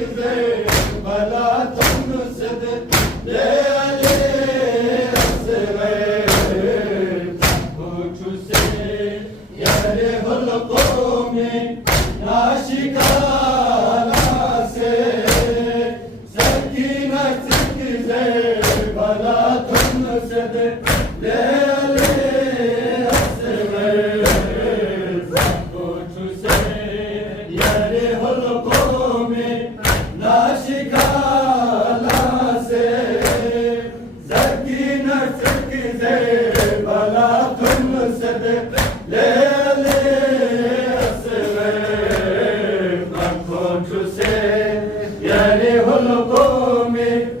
güzel bala tanrısı değerli sever uçuse yere hulkumi naşikala se sakinat güzel bala tanrısı değerli sever uçuse yere hulkumi naşikala se sakinat güzel bala tanrısı değerli sever uçuse yere hulkumi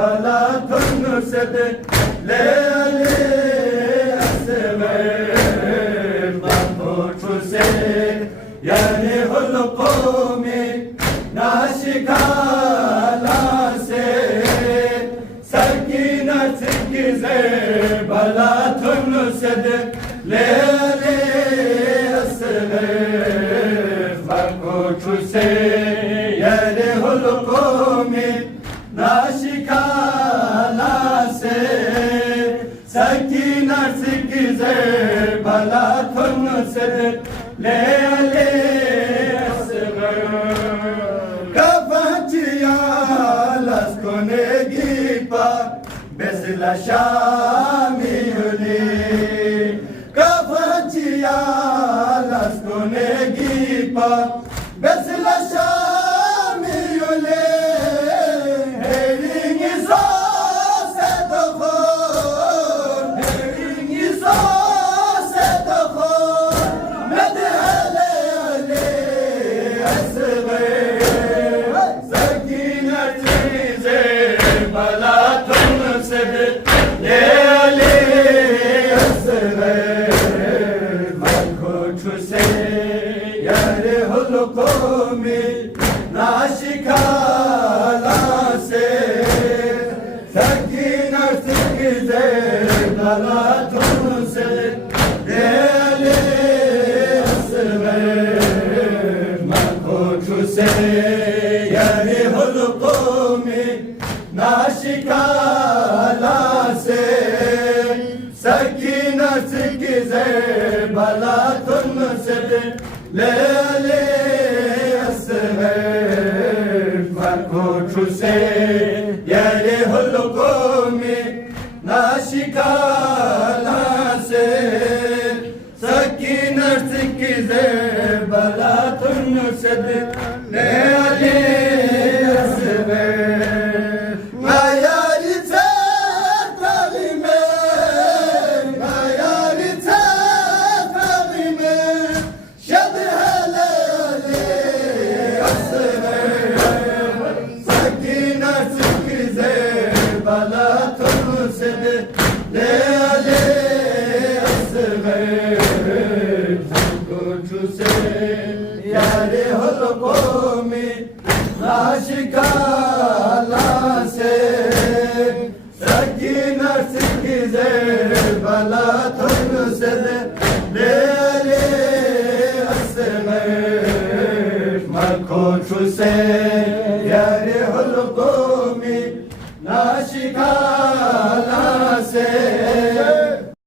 Bala tun sed le سد ليالي الصغير فرقوش سياره القوم ناشكا لاسه سكينة سكزر بلاتون سد ليالي الصغير كفاتيا لاسكوني جيبا بسلا شامي يولي كفاتيا لاسكوني جيبا بسلا شامي يولي هيريني Zeus دخول هيريني Zeus دخول مدهلي علي الصغير سكينة تيزي بلاتون سد ليالي الصغير مالكوش سياره القوم ناشكا لاسه سكينة تيزي بلاتون سد ليالي الصغير مالكوش سياره القوم ناشكا لاسه سكينة تيزي بلاتون سد ليالي الصغير مالكوش سياره القوم ناشكا لاسه سكينة تيزي بلاتون سد ليالي الصغير ما ياريت تغيمه ما ياريت تغيمه شدها ليالي الصغير سكينة تيزي بلاتون سد ليالي الصغير مالكوش سياره القوم ناشكا لاسه سكينة تيزي بلاتون سد ليالي الصغير مالكوش سياره القوم ناشكا لاسه